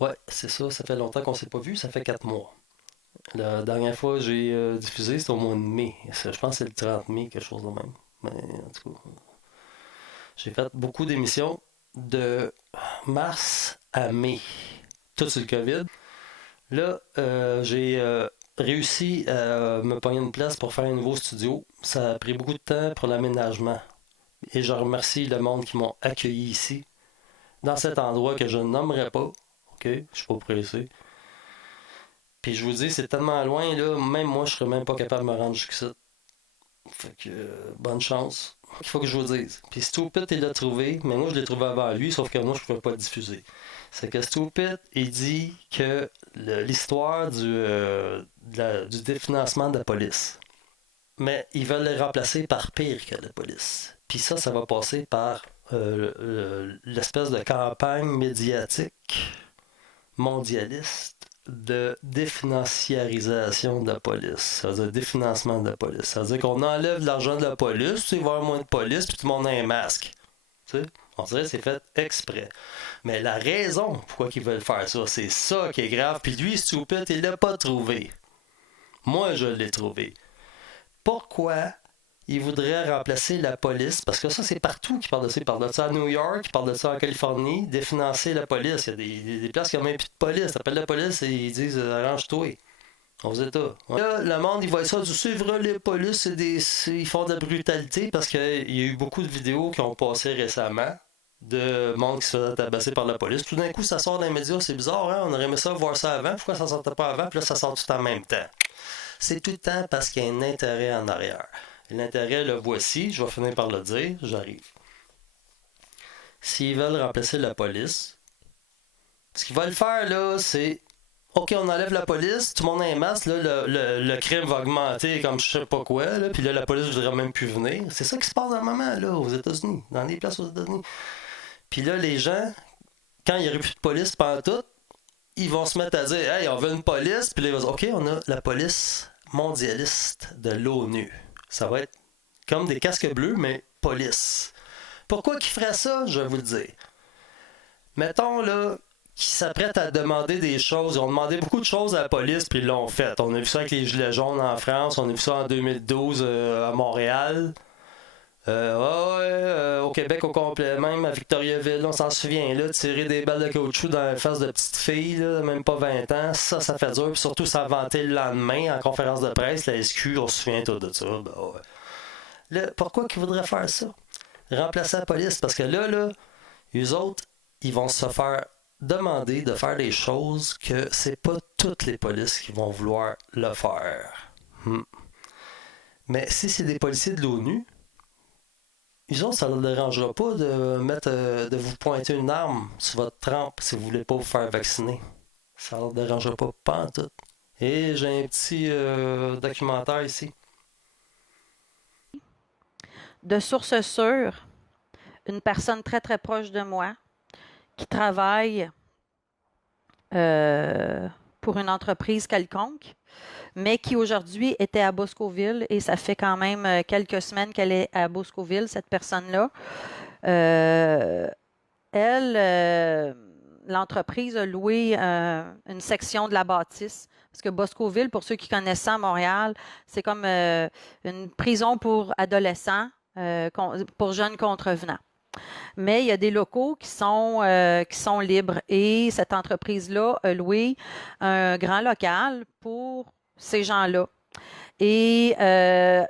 Ouais, c'est ça. Ça fait longtemps qu'on s'est pas vu. Ça fait 4 mois. La dernière fois que j'ai diffusé, c'était au mois de mai. Je pense que c'est le 30 mai, quelque chose de même. Mais en tout cas, j'ai fait beaucoup d'émissions de mars à mai. Tout sur le COVID. Là, j'ai réussi à me pogner une place pour faire un nouveau studio. Ça a pris beaucoup de temps pour l'aménagement. Et je remercie le monde qui m'ont accueilli ici, dans cet endroit que je ne nommerai pas. OK? Je suis pas pressé. Puis je vous dis, c'est tellement loin, là, même moi, je serais même pas capable de me rendre jusqu'ici. Fait que, bonne chance. Il faut que je vous dise. Puis Stupid, il l'a trouvé, mais moi, je l'ai trouvé avant lui, sauf que moi, je pouvais pas le diffuser. C'est que Stupid, il dit que l'histoire du définancement de la police. Mais ils veulent le remplacer par pire que la police. Puis ça va passer par l'espèce de campagne médiatique mondialiste de définanciarisation de la police. Ça veut dire définancement de la police. Ça veut dire qu'on enlève de l'argent de la police, tu sais, il va y avoir moins de police, puis tout le monde a un masque. Tu sais? On dirait que c'est fait exprès. Mais la raison pourquoi ils veulent faire ça, c'est ça qui est grave. Puis lui, stupide, il l'a pas trouvé. Moi, je l'ai trouvé. Pourquoi il voudrait remplacer la police? Parce que ça, c'est partout qu'ils parlent de ça. Ils parlent de ça à New York, ils parlent de ça en Californie, définancer la police. Il y a des places qui n'ont même plus de police. T'appelles la police et ils disent arrange-toi. Aux États. Ouais. Là, le monde, il voit ça, c'est vrai, les polices, ils font de la brutalité parce qu'il y a eu beaucoup de vidéos qui ont passé récemment de monde qui se faisait tabasser par la police. Tout d'un coup, ça sort dans les médias, c'est bizarre, hein? On aurait aimé ça voir ça avant. Pourquoi ça sortait pas avant? Puis là, ça sort tout en même temps. C'est tout le temps parce qu'il y a un intérêt en arrière. Et l'intérêt, le voici, je vais finir par le dire, j'arrive. S'ils veulent remplacer la police, ce qu'ils veulent faire là, c'est OK, on enlève la police, tout le monde a un masque, là, le crime va augmenter comme je sais pas quoi, là, puis là, la police ne voudrait même plus venir. C'est ça qui se passe dans le moment, là, aux États-Unis, dans des places aux États-Unis. Puis là, les gens, quand il n'y aurait plus de police pendant tout, ils vont se mettre à dire hey, on veut une police, puis là, ils vont dire OK, on a la police mondialiste de l'ONU. Ça va être comme des casques bleus, mais police. Pourquoi qu'ils feraient ça, je vais vous le dire. Mettons, là, qui s'apprêtent à demander des choses. Ils ont demandé beaucoup de choses à la police, puis ils l'ont fait. On a vu ça avec les Gilets jaunes en France, on a vu ça en 2012 à Montréal. Au Québec au complet, même à Victoriaville, on s'en souvient, là, tirer des balles de caoutchouc dans la face de petites filles, là, même pas 20 ans, ça fait dur. Puis surtout, ça a vanté le lendemain en conférence de presse, la SQ, on se souvient tout de ça. Ben, ouais. Là, pourquoi qu'ils voudraient faire ça? Remplacer la police, parce que là, eux autres, ils vont se faire demander de faire des choses que c'est pas toutes les polices qui vont vouloir le faire. Mais si c'est des policiers de l'ONU, ils autres, ça ne leur dérangera pas de vous pointer une arme sur votre trempe si vous voulez pas vous faire vacciner. Ça ne leur dérangera pas en tout. Et j'ai un petit documentaire ici. De sources sûres, une personne très très proche de moi qui travaille pour une entreprise quelconque, mais qui aujourd'hui était à Boscoville et ça fait quand même quelques semaines qu'elle est à Boscoville, cette personne-là. Euh, Elle, l'entreprise a loué une section de la bâtisse. Parce que Boscoville, pour ceux qui connaissent ça à Montréal, c'est comme une prison pour adolescents, pour jeunes contrevenants. Mais il y a des locaux qui sont libres. Et cette entreprise-là a loué un grand local pour ces gens-là. Et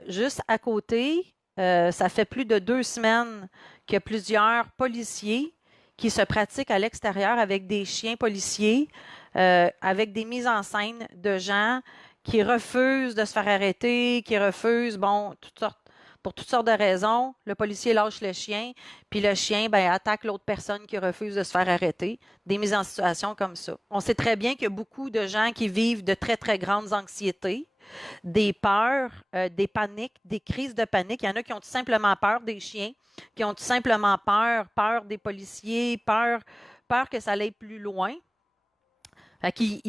juste à côté, ça fait plus de 2 semaines qu'il y a plusieurs policiers qui se pratiquent à l'extérieur avec des chiens policiers, avec des mises en scène de gens qui refusent de se faire arrêter, qui refusent, bon, pour toutes sortes de raisons. Le policier lâche le chien, puis le chien ben, attaque l'autre personne qui refuse de se faire arrêter. Des mises en situation comme ça. On sait très bien qu'il y a beaucoup de gens qui vivent de très, très grandes anxiétés, des peurs, des paniques, des crises de panique. Il y en a qui ont tout simplement peur des chiens, qui ont tout simplement peur des policiers, peur que ça aille plus loin.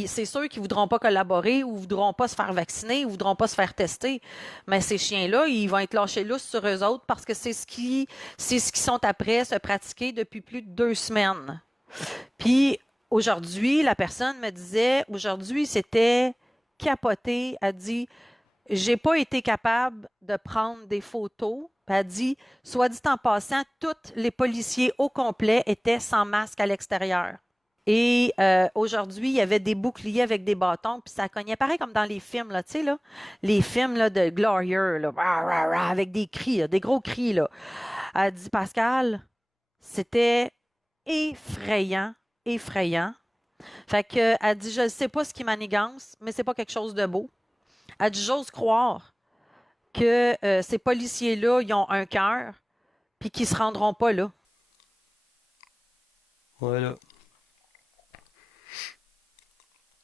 C'est sûr qu'ils ne voudront pas collaborer ou ne voudront pas se faire vacciner ou ne voudront pas se faire tester. Mais ces chiens-là, ils vont être lâchés lousses sur eux autres parce que c'est ce qu'ils sont après se pratiquer depuis plus de 2 semaines. Puis, aujourd'hui, la personne me disait, aujourd'hui, c'était capoté. Elle dit, j'ai pas été capable de prendre des photos. Puis elle dit, soit dit en passant, tous les policiers au complet étaient sans masque à l'extérieur. Et aujourd'hui, il y avait des boucliers avec des bâtons, puis ça cognait pareil comme dans les films, là, tu sais, là, les films là, de Glorieux, là, rah, rah, rah, avec des cris, là, des gros cris. Là. Elle dit, Pascal, c'était effrayant, effrayant. Fait que, elle dit, je ne sais pas ce qui manigance, mais c'est pas quelque chose de beau. Elle dit, j'ose croire que ces policiers-là, ils ont un cœur, puis qu'ils se rendront pas là. Voilà.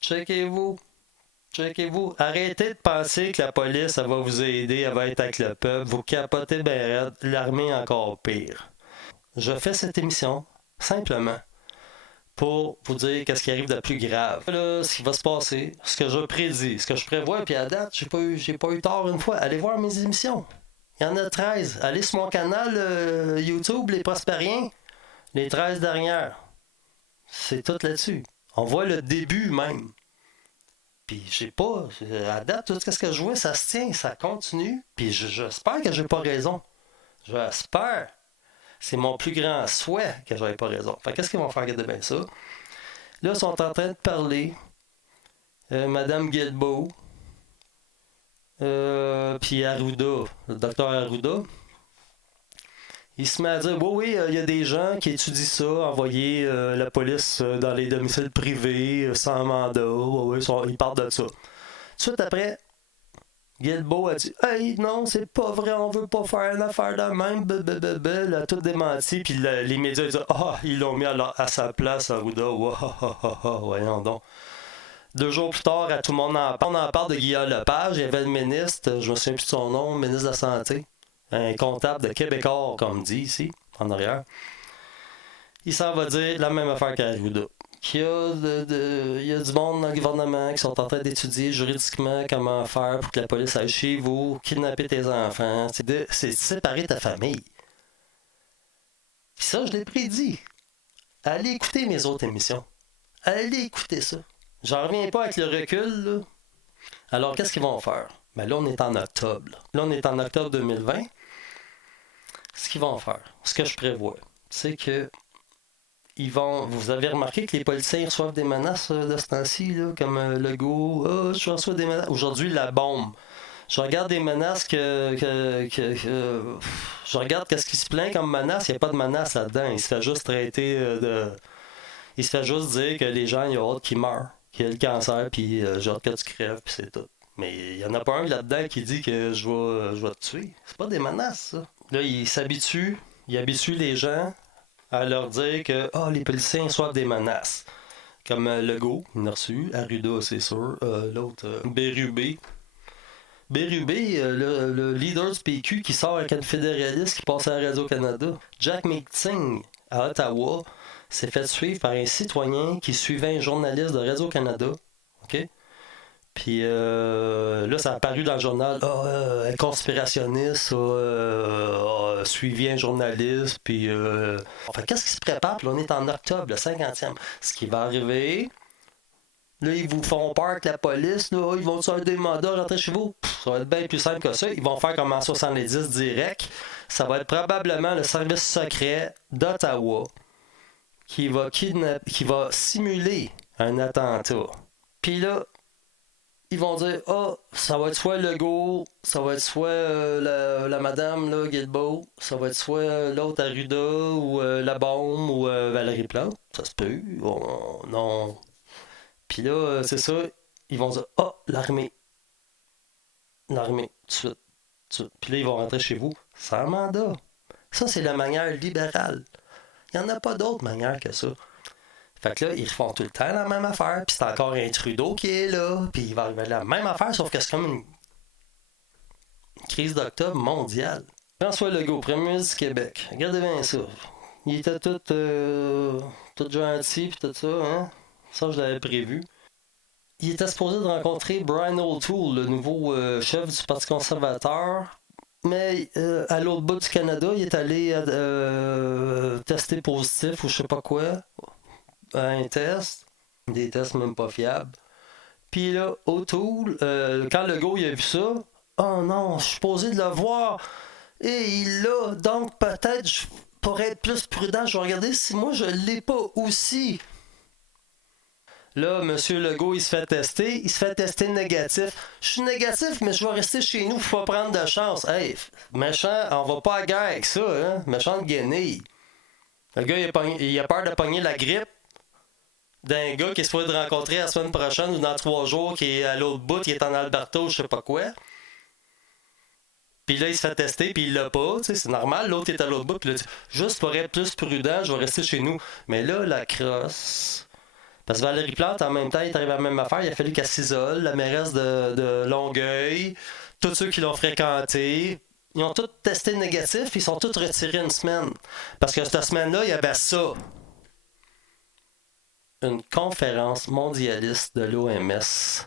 Checkez-vous. Checkez-vous. Arrêtez de penser que la police, elle va vous aider, elle va être avec le peuple. Vous capotez bien raide. L'armée encore pire. Je fais cette émission simplement pour vous dire qu'est-ce qui arrive de plus grave. Là, ce qui va se passer, ce que je prédis, ce que je prévois, puis à date, j'ai pas eu tort une fois. Allez voir mes émissions. Il y en a 13. Allez sur mon canal YouTube, Les Prospériens. Les 13 dernières. C'est tout là-dessus. On voit le début même. Puis j'ai pas. À date, tout ce que je vois, ça se tient, ça continue. Puis j'espère que j'ai pas raison. J'espère. C'est mon plus grand souhait que j'avais pas raison. Fait qu'est-ce qu'ils vont faire? Regardez bien ça. Là, ils sont en train de parler. Madame Guilbeault. Puis Arruda. Le docteur Arruda. Il se met à dire, oui, il y a des gens qui étudient ça, envoyer la police dans les domiciles privés, sans mandat. Ils parlent de ça. Tout de suite après, Guilbeault a dit, hey, non, c'est pas vrai, on veut pas faire une affaire de même, il a tout démenti, puis les médias disent, ils l'ont mis à sa place, Arruda, voyons donc. 2 jours plus tard, tout le monde en parle. On en parle de Guillaume Lepage, il y avait le ministre, je me souviens plus de son nom, ministre de la Santé. Un comptable de Québécois, comme dit ici, en arrière. Il s'en va dire la même affaire qu'Arruda. Il y a du monde dans le gouvernement qui sont en train d'étudier juridiquement comment faire pour que la police aille chez vous, kidnapper tes enfants. C'est de séparer ta famille. Puis ça, je l'ai prédit. Allez écouter mes autres émissions. Allez écouter ça. J'en reviens pas avec le recul, là. Alors, qu'est-ce qu'ils vont faire? Ben là, on est en octobre. Là, on est en octobre 2020. Ce qu'ils vont faire, ce que je prévois, c'est que vous avez remarqué que les policiers reçoivent des menaces de ce temps-ci, là, comme Legault, je reçois des menaces. Aujourd'hui, la bombe. Je regarde des menaces je regarde qu'est-ce qui se plaint comme menace. Il n'y a pas de menace là-dedans. Il se fait juste traiter il se fait juste dire que les gens, il y a hâte qu'ils meurent, qu'il y a le cancer, puis j'ai hâte que tu crèves, puis c'est tout. Mais il n'y en a pas un là-dedans qui dit que je vais te tuer. C'est pas des menaces, ça. Là, il habitue les gens à leur dire que les policiers reçoivent des menaces. Comme Legault, il en a reçu, Arruda, c'est sûr, l'autre, Bérubé. Bérubé, le leader du PQ qui sort avec un fédéraliste qui passe à Radio-Canada. Jack Meeting, à Ottawa, s'est fait suivre par un citoyen qui suivait un journaliste de Radio-Canada. OK? Puis là, ça a apparu dans le journal. Un conspirationniste a suivi un journaliste. Puis, qu'est-ce qui se prépare? Puis là, on est en octobre, le 50e. Ce qui va arriver, là, ils vous font peur avec la police. Là, ils vont faire des mandats, rentrer chez vous. Ça va être bien plus simple que ça. Ils vont faire comme en 70 direct. Ça va être probablement le service secret d'Ottawa qui va simuler un attentat. Puis là, ils vont dire, ça va être soit Legault, ça va être soit la madame là, Guilbeault, ça va être soit l'autre Arruda, ou la bombe, ou Valérie Plante. Ça se peut. Non. Puis là, c'est ça, ils vont dire, l'armée. L'armée, tout de suite. Puis là, ils vont rentrer chez vous sans mandat. Ça, c'est la manière libérale. Il n'y en a pas d'autre manière que ça. Fait que là, ils font tout le temps la même affaire, puis c'est encore un Trudeau qui est là, puis il va arriver la même affaire, sauf que c'est comme une crise d'octobre mondiale. François Legault, premier ministre du Québec. Regardez bien ça. Il était tout gentil, puis tout ça, hein? Ça, je l'avais prévu. Il était supposé de rencontrer Brian O'Toole, le nouveau chef du Parti conservateur. Mais à l'autre bout du Canada, il est allé tester positif ou je sais pas quoi. un test, des tests même pas fiables. Puis là, O'Toole, quand Legault il a vu ça, oh non, je suis supposé de le voir. Et il l'a, donc peut-être, pour être plus prudent, je vais regarder si moi je l'ai pas aussi. Là, M. Legault, il se fait tester négatif. Je suis négatif, mais je vais rester chez nous, faut pas prendre de chance. Hey, méchant, on va pas à la guerre avec ça, hein? Méchant de guenille. Le gars, il a peur de pogner la grippe d'un gars qui est supposé de rencontrer la semaine prochaine ou dans 3 jours, qui est à l'autre bout, qui est en Alberta ou je sais pas quoi. Puis là, il se fait tester, puis il l'a pas, tu sais, c'est normal, l'autre est à l'autre bout, puis là, juste pour être plus prudent, je vais rester chez nous. Mais là, la crosse... Parce que Valérie Plante, en même temps, il est arrivé à la même affaire. Il a fallu qu'elle s'isole, la mairesse de Longueuil, tous ceux qui l'ont fréquenté. Ils ont tous testé négatif, ils sont tous retirés une semaine. Parce que cette semaine-là, il y avait ça. Une conférence mondialiste de l'OMS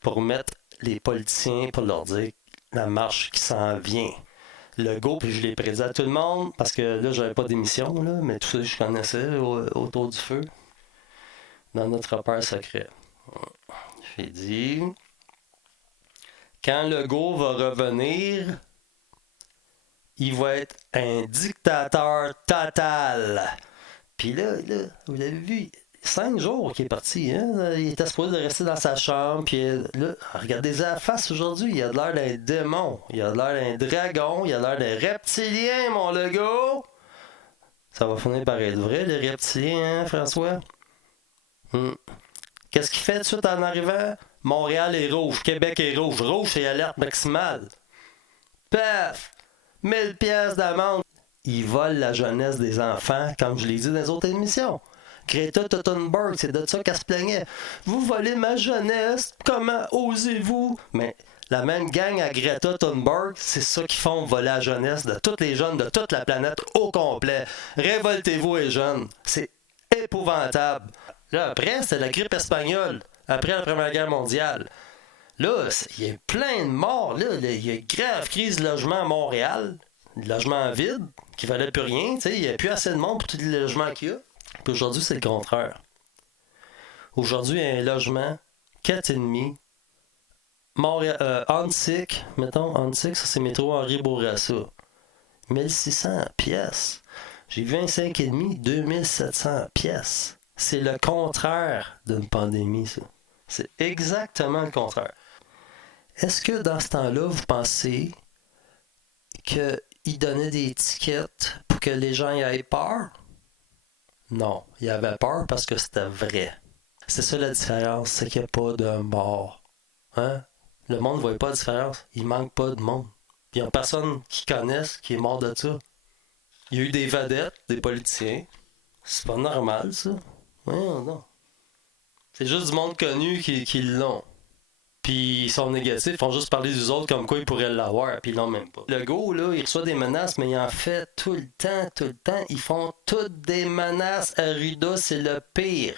pour mettre les politiciens, pour leur dire la marche qui s'en vient. Legault, puis je l'ai prédit à tout le monde, parce que là, j'avais pas d'émission, là, mais tout ça, je connaissais autour du feu. Dans notre repère secret. J'ai dit, quand Legault va revenir, il va être un dictateur total. Puis là, vous l'avez vu, 5 jours qu'il est parti. Hein? Il était supposé de rester dans sa chambre. Puis là, regardez-y la face aujourd'hui. Il a l'air d'un démon. Il a l'air d'un dragon. Il a l'air d'un reptilien, mon Legault. Ça va finir par être vrai, les reptiliens, hein, François? Qu'est-ce qu'il fait tout de suite en arrivant? Montréal est rouge, Québec est rouge. Rouge, c'est alerte maximale. Paf! 1000 pièces d'amende. Ils volent la jeunesse des enfants, comme je l'ai dit dans les autres émissions. Greta Thunberg, c'est de ça qu'elle se plaignait. Vous volez ma jeunesse, comment osez-vous? Mais la même gang à Greta Thunberg, c'est ça qui font voler la jeunesse de tous les jeunes de toute la planète au complet. Révoltez-vous les jeunes. C'est épouvantable. Là, après, c'est la grippe espagnole, après la Première Guerre mondiale. Là, il y a plein de morts. Là, il y a une grave crise de logement à Montréal. Le logement vide, qui valait plus rien. Il n'y a plus assez de monde pour tous les logements qu'il y a. Puis aujourd'hui, c'est le contraire. Aujourd'hui, il y a un logement, 4,5. Montréal, Antique, mettons, Antique, ça c'est métro Henri Bourassa. 1600 pièces. J'ai vu un 5,5, 2700 pièces. C'est le contraire d'une pandémie, ça. C'est exactement le contraire. Est-ce que dans ce temps-là, vous pensez qu'ils donnaient des étiquettes pour que les gens y aient peur? Non, ils avaient peur parce que c'était vrai. C'est ça la différence, c'est qu'il n'y a pas de mort. Hein? Le monde ne voit pas la différence. Il manque pas de monde. Il n'y a personne qui connaisse qui est mort de ça. Il y a eu des vedettes, des politiciens. C'est pas normal, ça. Non. C'est juste du monde connu qui l'ont. Puis ils sont négatifs, ils font juste parler des autres comme quoi ils pourraient l'avoir, puis ils l'ont même pas. Le go, là, il reçoit des menaces, mais il en fait tout le temps. Ils font toutes des menaces à Ruda, c'est le pire.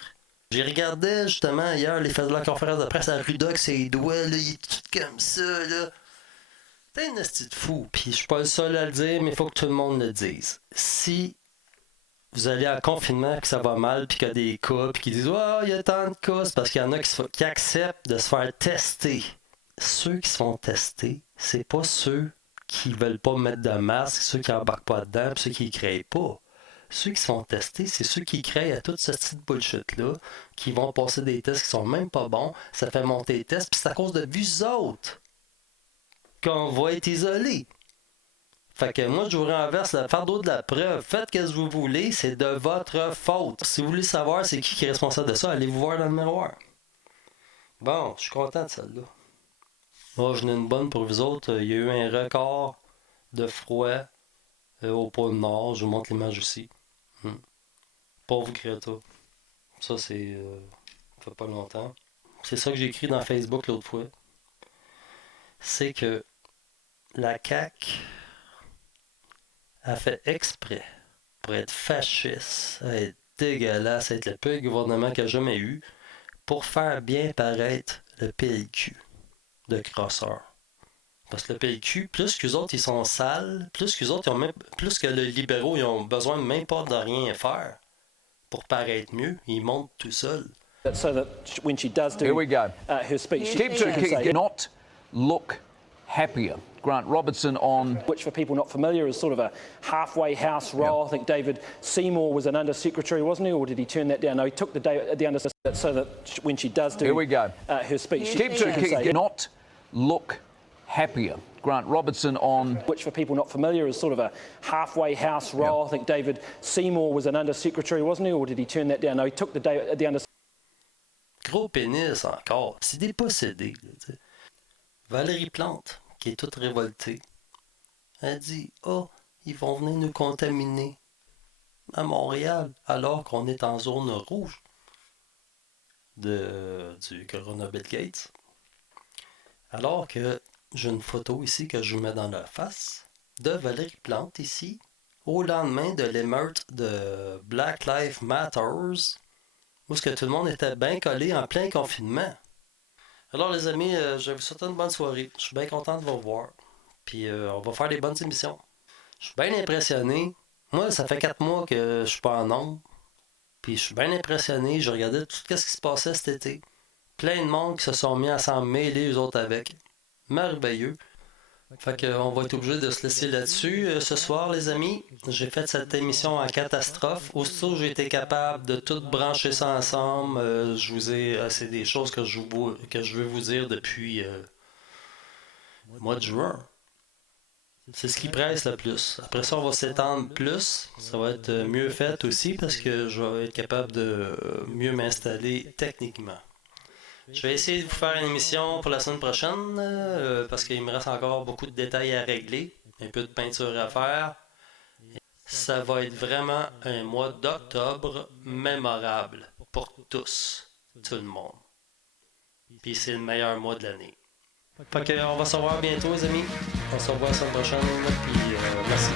J'ai regardé justement hier les faits de la conférence de presse à Ruda avec ses doigts, là, il est tout comme ça, là. T'es un esti de fou, puis je suis pas le seul à le dire, mais il faut que tout le monde le dise. Si vous allez en confinement, que ça va mal, puis qu'il y a des cas, puis qu'ils disent « Oh, il y a tant de cas », c'est parce qu'il y en a qui acceptent de se faire tester. Ceux qui se font tester, c'est pas ceux qui veulent pas mettre de masque, ceux qui embarquent pas dedans, puis ceux qui y créent pas. Ceux qui se font tester, c'est ceux qui créent à toute cette petite bullshit-là, qui vont passer des tests qui sont même pas bons, ça fait monter les tests, puis c'est à cause de vous autres qu'on va être isolés. Fait que moi, je vous renverse le fardeau de la preuve. Faites ce que vous voulez, c'est de votre faute. Si vous voulez savoir c'est qui est responsable de ça, allez vous voir dans le miroir. Bon, je suis content de celle-là. Moi, j'en ai une bonne pour vous autres. Il y a eu un record de froid au pôle Nord. Je vous montre l'image aussi. Pauvre Greta. Ça, c'est... ça fait pas longtemps. C'est ça que j'ai écrit dans Facebook l'autre fois. C'est que la CAQ a fait exprès pour être fasciste, être dégueulasse, être le pire gouvernement qu'il a jamais eu, pour faire bien paraître le PLQ de crosseurs. Parce que le PLQ, plus qu'eux autres, ils sont sales, plus qu'eux autres, plus que les libéraux, ils ont besoin même pas de rien faire. pour paraître mieux. Il monte tout seul. So that when she does do Here we go. her speech, Keep she can say, not look happier. Grant Robertson on. which for people not familiar is sort of a halfway house role. I think David Seymour was an Under-Secretary, wasn't he? Or did he turn that down? No, he took the day at the Under, so that when she does do Here we go. her speech, Keep she can say, not look happier. Grant Robertson on. which for people not familiar is sort of a halfway house role. I think David Seymour was an Under-Secretary, wasn't he? Or did he turn that down? No, he took the day at the Under. Gros pénis encore. C'est des possédés. Là, tu sais. Valérie Plante, qui est toute révoltée, elle dit « Oh, ils vont venir nous contaminer à Montréal alors qu'on est en zone rouge du Corona Bill Gates. » Alors que j'ai une photo ici que je vous mets dans la face de Valérie Plante ici, au lendemain de l'émeute de Black Lives Matters, où est-ce que tout le monde était bien collé en plein confinement. Alors les amis, je vous souhaite une bonne soirée. Je suis bien content de vous revoir. Puis on va faire des bonnes émissions. Je suis bien impressionné. Moi, ça fait 4 mois que je suis pas en ondes. Puis je suis bien impressionné. Je regardais tout ce qui se passait cet été. Plein de monde qui se sont mis à s'en mêler eux autres avec. Merveilleux. Fait qu'on va être obligé de se laisser là-dessus. Ce soir, les amis, j'ai fait cette émission en catastrophe. Aussitôt, j'ai été capable de tout brancher ça ensemble. Je vous ai... c'est des choses que je veux vous dire depuis le mois de juin. C'est ce qui presse le plus. Après ça, on va s'étendre plus. Ça va être mieux fait aussi parce que je vais être capable de mieux m'installer techniquement. Je vais essayer de vous faire une émission pour la semaine prochaine parce qu'il me reste encore beaucoup de détails à régler, un peu de peinture à faire. Ça va être vraiment un mois d'octobre mémorable pour tous, tout le monde. Puis c'est le meilleur mois de l'année. Fait qu'on va se revoir bientôt les amis. On se revoit la semaine prochaine, puis merci.